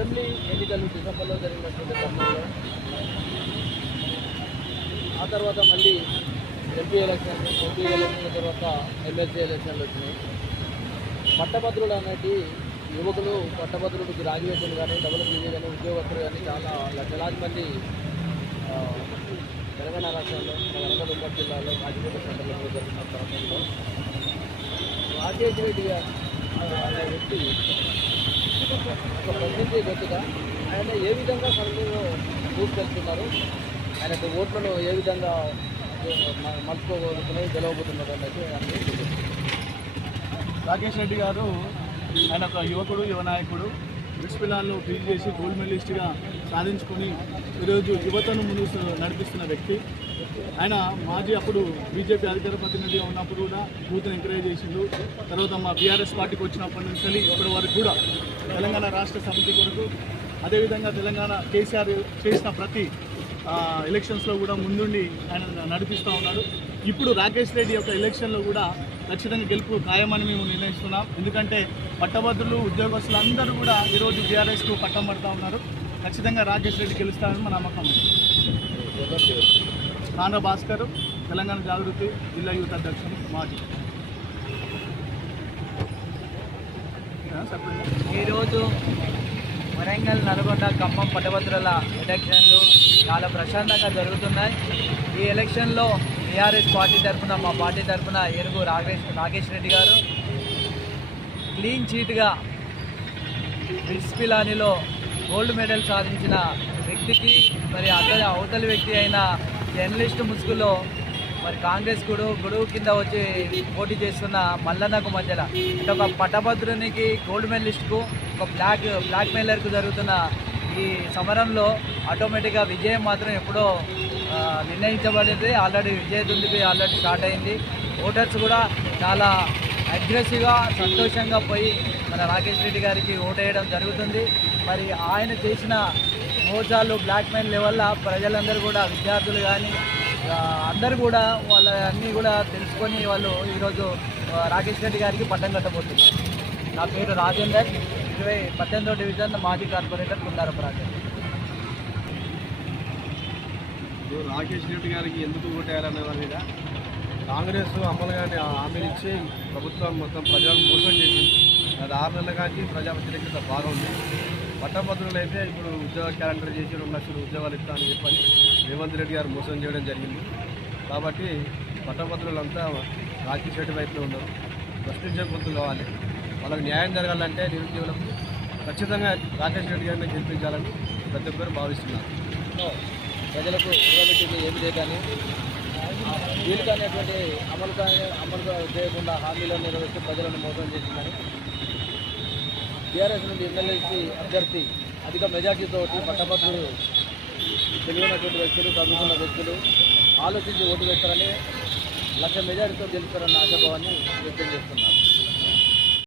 Assembly ఎన్నికలు డిసెంబర్లో జరిగినటువంటి తరుణంలో ఆ తర్వాత మళ్ళీ ఎంపీ ఎలక్షన్ తర్వాత ఎమ్మెల్సీ ఎలక్షన్లు వచ్చినాయి. పట్టభద్రులు అనేటి యువకులు పట్టభద్రులు గ్రాడ్యుయేట్లు కానీ డబ్ల్యూపీజీ కానీ ఉద్యోగస్తులు కానీ చాలా లక్షలాది మంది తెలంగాణ రాష్ట్రంలో మన వరంగల్ ఉమ్మడి జిల్లాలో కాజీపేట సెంటర్లో జరుగుతున్న తరుణంలో రాజేష్ రెడ్డి అనే వ్యక్తి ఒక ప్రసిద్ధి వ్యక్తిగా ఆయన ఏ విధంగా సంఘంలో దూసుకెళ్తున్నారు, ఆయనకు ఓట్లను ఏ విధంగా మలుచుకోగలుగుతున్నాయి గెలవబోతున్నారు అనేది రాకేష్ రెడ్డి గారు ఆయన ఒక యువకుడు, యువనాయకుడు. బ్రిడ్జ్ పిల్లలను ఫీల్ చేసి గోల్డ్ మెడలిస్ట్గా సాధించుకొని ఈరోజు యువతను ముందుకు నడిపిస్తున్న వ్యక్తి. ఆయన మాజీ అప్పుడు బీజేపీ అధికార ప్రతినిధిగా ఉన్నప్పుడు కూడా యూత్ని ఎంకరేజ్ చేసిండు. తర్వాత మా బీఆర్ఎస్ పార్టీకి వచ్చినప్పటి నుంచి ఇప్పటి వరకు కూడా తెలంగాణ రాష్ట్ర సమితి కొరకు, అదేవిధంగా తెలంగాణ కేసీఆర్ చేసిన ప్రతి ఎలక్షన్స్లో కూడా ముందుండి ఆయన నడిపిస్తూ ఉన్నాడు. ఇప్పుడు రాకేష్ రెడ్డి యొక్క ఎలక్షన్లో కూడా ఖచ్చితంగా గెలుపు ఖాయమని మేము నిర్ణయిస్తున్నాం. ఎందుకంటే పట్టభద్రులు, ఉద్యోగస్తులు అందరూ కూడా ఈరోజు బీఆర్ఎస్కు పట్టం పడుతూ ఉన్నారు. ఖచ్చితంగా రాకేష్ రెడ్డి గెలుస్తారని మా నమ్మకం. కాండ్ర భాస్కర్, తెలంగాణ జాగృతి జిల్లా యూత్ అధ్యక్షుడు, మాజీ. ఈరోజు వరంగల్, నల్గొండ, ఖమ్మం పట్టభద్రుల ఎలక్షన్లు చాలా ప్రశాంతంగా జరుగుతున్నాయి. ఈ ఎలక్షన్లో టీఆర్ఎస్ పార్టీ తరఫున, మా పార్టీ తరఫున ఏనుగు రాకేష్ రెడ్డి గారు క్లీన్ చీట్గా బ్రిడ్జ్ పిలానీలో గోల్డ్ మెడల్ సాధించిన వ్యక్తికి మరి అవతలి వ్యక్తి అయిన జర్నలిస్టు ముసుగులో మరి కాంగ్రెస్ గొడుగు కింద వచ్చి పోటీ చేస్తున్న మల్లన్నకు మధ్యలో అంటే ఒక పట్టభద్రునికి గోల్డ్ మెడలిస్ట్కు ఒక బ్లాక్ మెయిలర్కు జరుగుతున్న ఈ సమరంలో ఆటోమేటిక్గా విజయం మాత్రం ఎప్పుడో నిర్ణయించబడింది. ఆల్రెడీ విజయదుందుకి ఆల్రెడీ స్టార్ట్ అయింది. ఓటర్స్ కూడా చాలా అగ్రెసివ్గా, సంతోషంగా పోయి మన రాకేష్ రెడ్డి గారికి ఓటేయడం జరుగుతుంది. మరి ఆయన చేసిన మోసాలు, బ్లాక్మెయిల్ వల్ల ప్రజలందరూ కూడా, విద్యార్థులు కానీ అందరూ కూడా వాళ్ళ అన్నీ కూడా తెలుసుకొని వాళ్ళు ఈరోజు రాకేష్ రెడ్డి గారికి పట్టం కట్టబోతున్నారు. నా పేరు రాజేందర్, 18వ డివిజన్ మాజీ కార్పొరేటర్ కుందారపు రాజేందర్. రాకేష్ రెడ్డి గారికి ఎందుకు ఓటేయాలనే వారి మీద కాంగ్రెస్ అమలుగానే హామీలు ఇచ్చి ప్రభుత్వం మొత్తం ప్రజలను మోసం చేసింది. అది 6 నెలల కానీ ప్రజా వ్యతిరేకత బాగా ఉంది. పట్టభద్రులు అయితే ఇప్పుడు ఉద్యోగ క్యాలెండర్ చేసి 2 లక్షలు ఉద్యోగాలు ఇస్తామని చెప్పని రేవంత్ రెడ్డి గారు మోసం చేయడం జరిగింది. కాబట్టి పట్టభద్రులంతా రాకేష్ రెడ్డి వైపులో ఉన్నారు. ప్రశ్నించే గొంతు కావాలి. వాళ్ళకి న్యాయం జరగాలంటే నిరుద్యోగులకు ఖచ్చితంగా రాకేష్ రెడ్డి గారిని గెలిపించాలని ప్రతి ఒక్కరు భావిస్తున్నారు. ప్రజలకు నిలబెట్టింది ఏమిదే కానీ వీలు కానిటువంటి అమలు చేయకుండా హామీలను నిర్వహిస్తూ ప్రజలను మోసం చేసిందని టీఆర్ఎస్ నుండి ఎమ్మెల్యేసి అభ్యర్థి అధిక మెజార్టీతో పట్టభద్రులు తెలియనటువంటి వ్యక్తులు, చదువుకున్న వ్యక్తులు ఆలోచించి ఓటు వేస్తారని 1,00,000 మెజార్టీతో గెలుస్తారన్న ఆశాభావాన్ని వ్యక్తం చేస్తున్నారు.